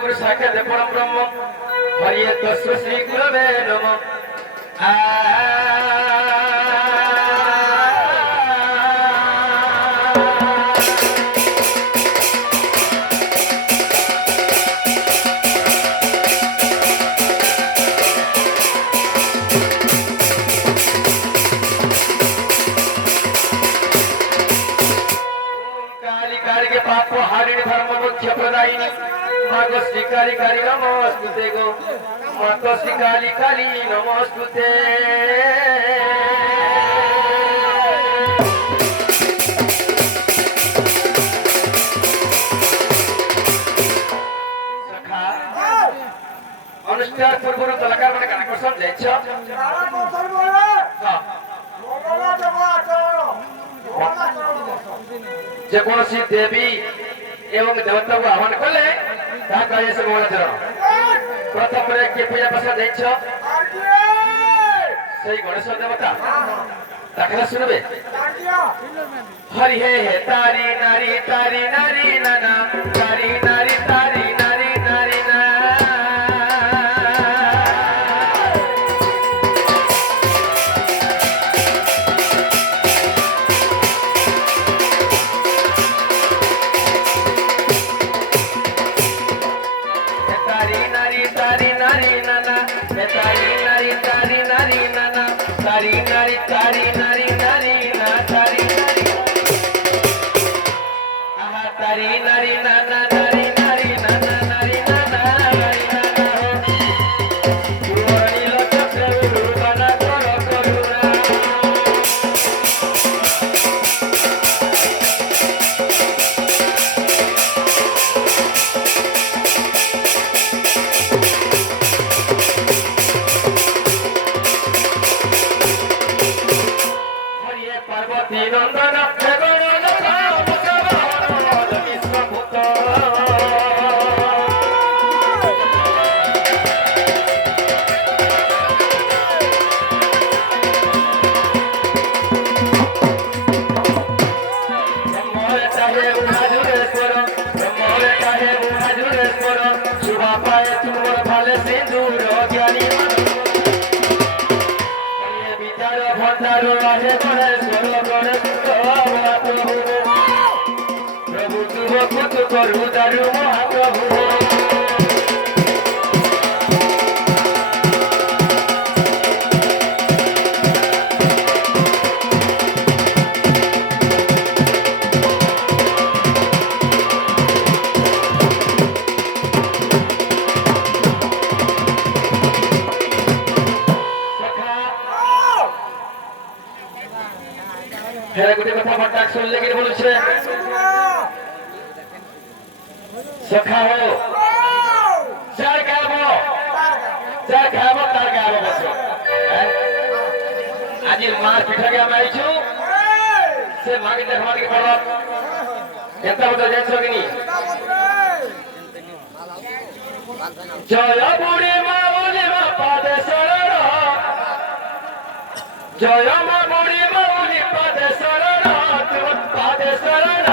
गुरु साक्षात् परम ब्रह्म हरिये तस्मै श्री गुरवे नमः। काली काली के पाप हारिणी धर्म मोक्ष प्रदायिनी मागो श्री काली काली नमोस्तुते गो मातो श्री काली काली नमोस्तुते। सखा अनुष्ठान पूर्व कलाकार माने गाना करसन जाइछ जे कौनसी देवी एवं देवता को आह्वान कले ता कहे से भगवान चरण प्रथम रे के पूजा पसा जाइछ सही गणेश देवता दाखला सुनबे हरि हे तारी नारी नाना तारी नारी नारी ना प्रभु दारू महाप्रभु हेरे गोटे कथा बटाक सुन लेकिन बोलु छे सखा हो चार खाबो तार खाबो बसो आज मार पिठा के हम आइछु से मागे देखबार के पड़ो केता बता जाइछो कि नी जय बुढ़ी माउली मा पाद शरण जय मा बुढ़ी माउली पाद शरण तुम पाद शरण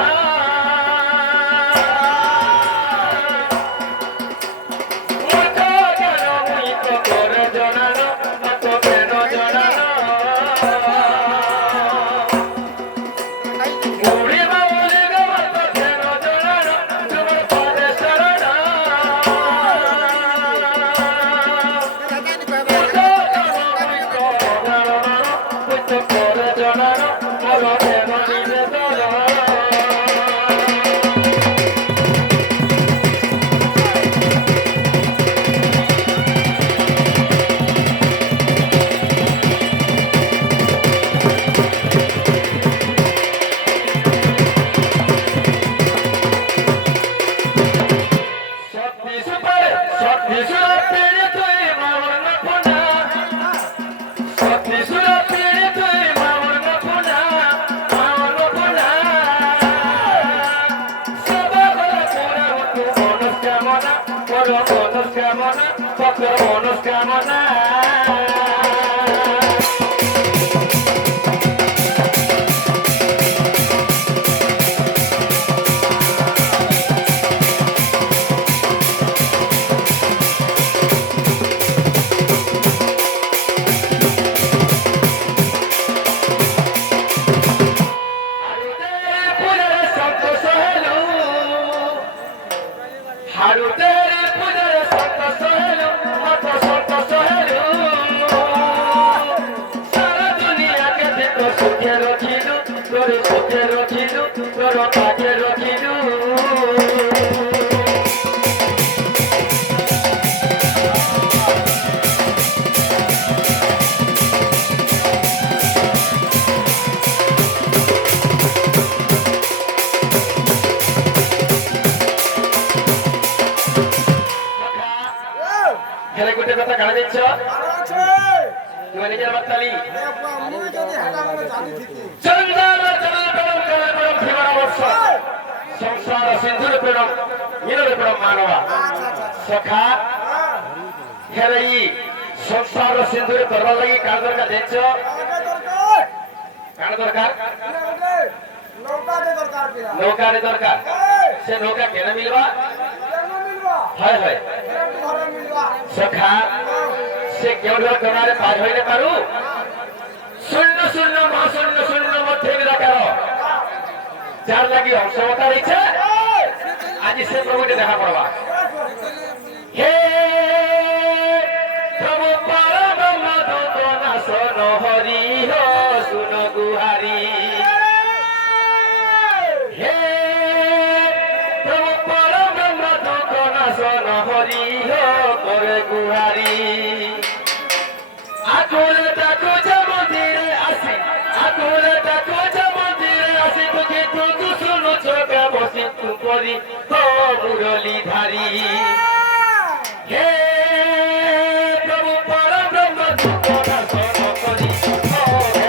मनस्कामना সুখে রখিলু তোরে সুখে রখিলু তোর কাছে রখিলু খেলে গোটে কথা কাড়া দিচ্ছ তুমি নিজের বার্তালি সংসার সিন্ধুর প্রেরম মিলন প্রেরম মানবা সখা হেরে সংসার সিন্ধুর করবার লাগি কার দরকার দেখছ কার দরকার নৌকারে দরকার সে নৌকা কেন মিলবা হয় হয় সখা সে কেউ ধর তোমারে পার হইলে পারু শূন্য শূন্য মহাশূন্য শূন্য মধ্যে রাখার যার লাগি অংশবতার ইচ্ছা আজ সে প্রভুকে দেখা পড়বা হে প্রভু পরম নাশন হরি হো শুন গুহারি হে প্রভু পরম নাশন হরি হো করে গুহারি আকুলে তাকু মন্দিরে আসি আকুলে তাকু মন্দিরে আসি তোকে তুকু শুনু চোখে বসি তু করি তো মুরলি ধারি হে প্রভু পরম ব্রহ্ম তুক নাশন করি হে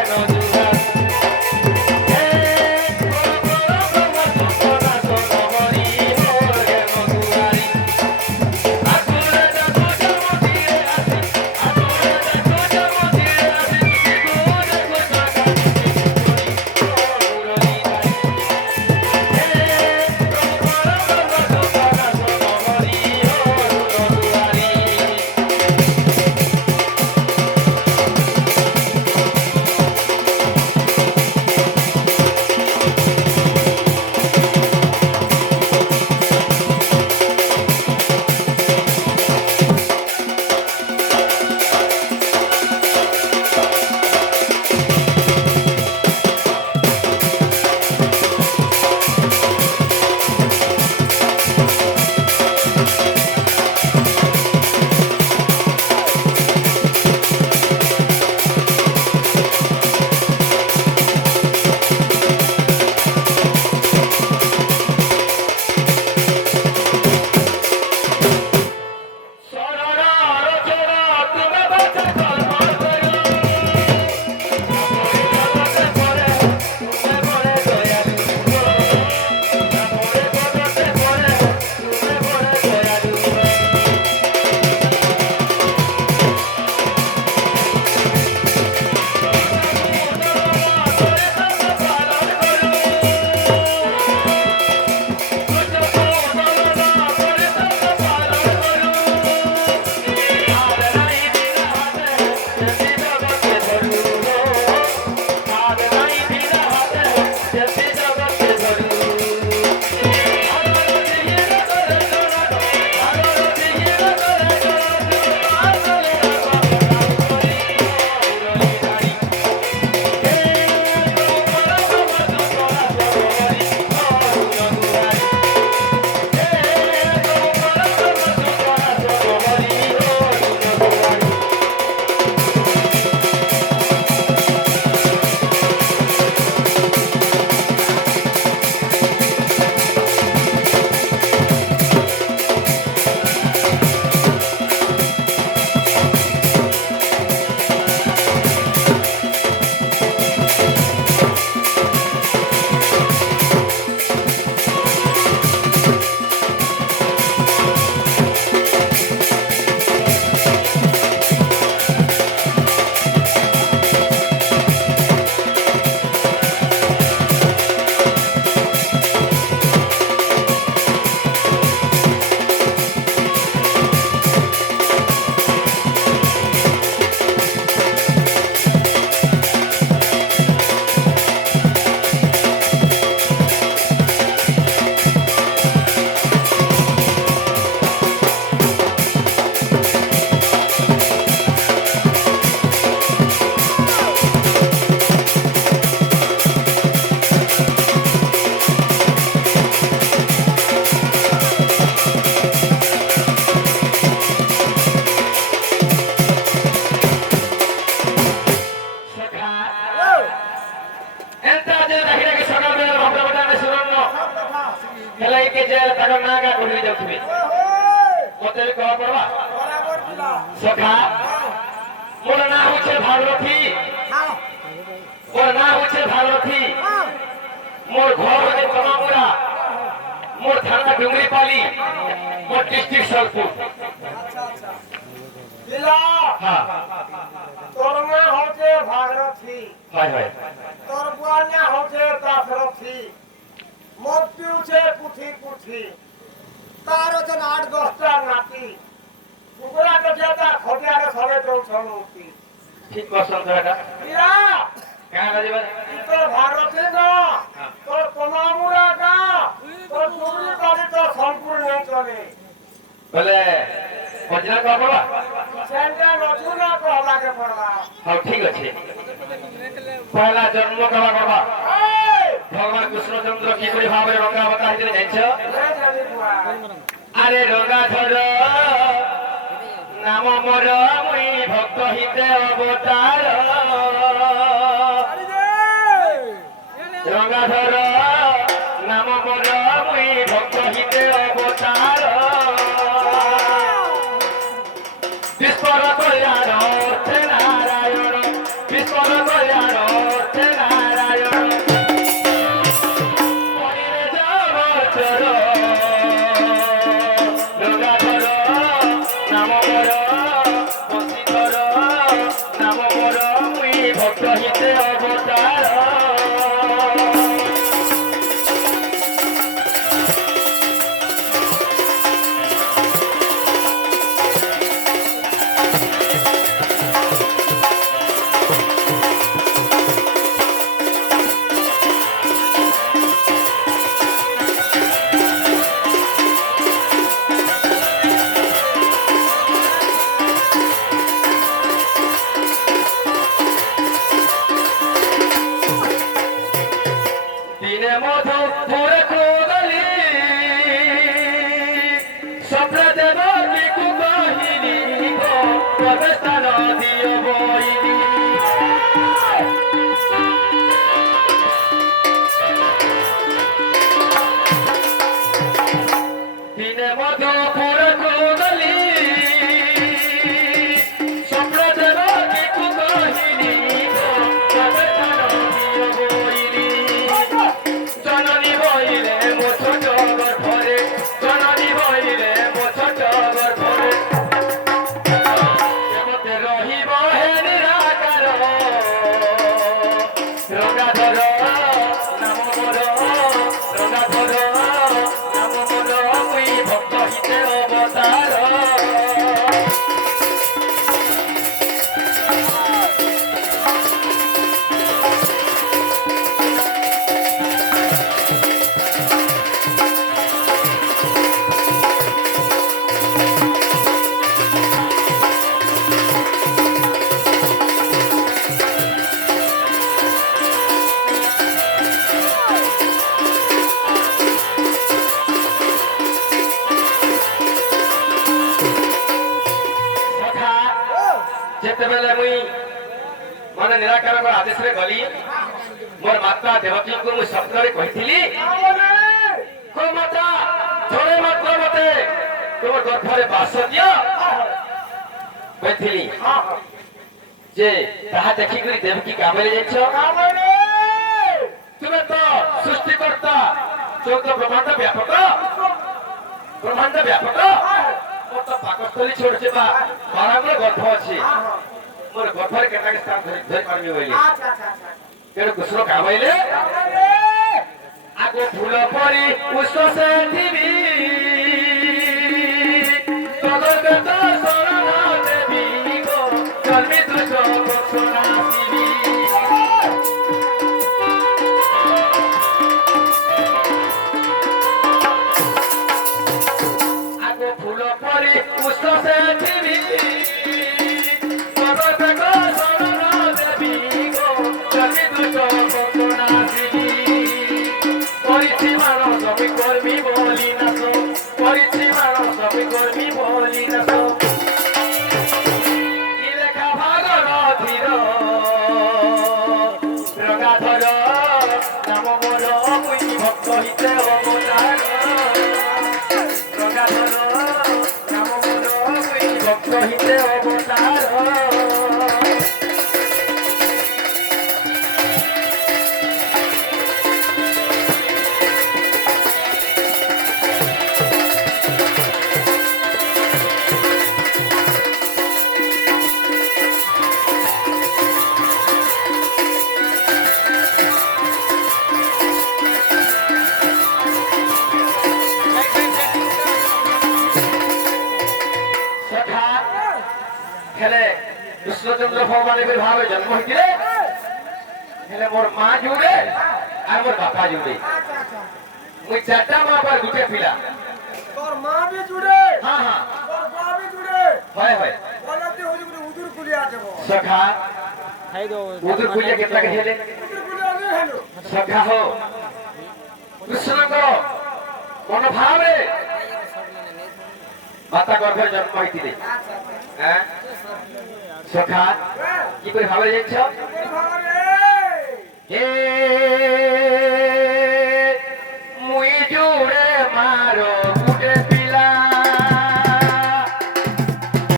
যে তাকে না গা করি যাচ্ছিবে মতে কহ পড়বা সখা মোর না হচ্ছে ভাগরথী মোর না হচ্ছে ভাগরথী মোর ঘর হচ্ছে তমাপুরা মোর থানা ডুঙ্গরি পালি মোর ডিস্ট্রিক্ট সরপুর লীলা হ্যাঁ তোর মা হচ্ছে ভাগরথী হয় হয় তোর বুয়া হচ্ছে দাশরথী মূর্তি হচ্ছে পুথি পুথি তার হচ্ছে ৮-১০টা নাতি কুকুরা কাছে তার খটিয়ারে সবে দৌড় মূর্তি ঠিক পছন্দ এটা লীলা কেন দিবে তোর ভাগরথী না তোর তোমামুরা না তোর ডুবরি বাড়ি তোর সম্পূর্ণ নেই চলে বলে অরিজিনাল কহ পড়বা সেটা নতুন না কহলাকে পড়বা হ্যাঁ ঠিক আছে পয়লা জন্ম কবা করবা এই ভগবান কৃষ্ণচন্দ্র কি করে ভাবে রঙা অবতার হয়েছিল জানছ এই জানি বুয়া আরে রঙাধর নাম মোর মুই ভক্ত হিতে অবতার রঙাধর নাম মোর মুই ভক্ত হিতে অবতার বিশ্বর কল্যাণ অর্থে নারায়ণ বিশ্বর কল্যাণ অর্থে নারায়ণ হরিরে জগতর রঙাধর নাম মোর বংশীধর নাম মোর মুই ভক্ত হিতে অবতার দিনে মধু পুরে কোদলি স্বপ্নে দেব লিখু কাহিনী গো তবে স্থান দিও বইনি দিনে মধু পুরে কোদলি স্বপ্নে দেব লিখু কাহিনী গো তবে স্থান দিও বইনি জননী বইলে মো ছোট ঘরে জননী বইলে মো ছোট ঘরে কেমতে রহিব হে নিরাকার রঙাধর নাম মোর রঙাধর নাম মোর মুই ভক্ত হিতে অবতার সখা যেତେବେଳେ মুই মানে নিরাকারଙ୍କ ଆଦେଶରେ ଗଲି ମୋର ମାତା ଦେବକୀଙ୍କୁ ମୁଁ ସ୍ୱପ୍ନରେ କହିଥିଲି କୋ ମାତା ଥରେ ମାତ୍ର ମତେ ତୁମ ଗର୍ଭରେ ବାସ ଦିଅ କହିଥିଲି ଯେ ତାହା ଦେଖିକରି ଦେବକୀ କାମରେ ଯାଇଛ ତୁମେ ତ ସୃଷ୍ଟିକର୍ତ୍ତା ଚୌଦ୍ଧ ବ୍ରହ୍ମାଣ୍ଡ ବ୍ୟାପକ ବ୍ରହ୍ମାଣ୍ଡ ବ୍ୟାପକ ମୋର ତ ପାକସ୍ଥଳୀ ଛୋଟছে ବା ବାରଙ୍କର ଗର୍ଭ ଅଛି ମୋର ଗର୍ଭରେ କେତେକ ସ୍ଥାନ ଧରି ପାରିବି ବୋଲି আচ্ছা আচ্ছা আচ্ছা ତେଣୁ କୃଷ୍ଣ କାମଇଲେ ଆଗ ଫୁଲ ପରି ପୁଷ୍ପ ସେଠିବି ତଦଗତ ଶରଣ ଦେବି ଗୋ ଜନ୍ମି ତୁଛ ବଂଶନାଶିବି আগ ফুল পরি পুষ্প সেঠিবি তদগত শରଣ দেবি গো জন্মি তুছ বংশনাশিবি করিছি মানব সবই কর্মী বলি নাশ করিছি মানব সবই কর্মী বলি নাশ কি লেখা ভাগরথীর রঙাধর নাম মোর মুই ভক্ত হিতে অবতার ଦେବୀ ଭାବରେ ଜନ୍ମ ହେଇଥିଲେ ହେଲେ ମୋର ମା ଯୁଡ଼େ আর মোর বাপা যুড়ে আচ্ছা আচ্ছা মুই চারটা মা বাবার গুটে পিলা তোর মা বি জুড়ে হ্যাঁ হ্যাঁ তোর বাপ বি জুড়ে হয় হয় বলতে হই গুলো উদুর কুলিয়া দেব সখা উদুর কুলিয়া কেতলা কে হেলে উদুর কুলিয়া নে হলো সখা হো কৃষ্ণঙ্ক মনোভাবে মাতা গর্ভে জন্ম হইতিলে হ্যাঁ সখা কি করে ভাবে জানছ ভাবে হে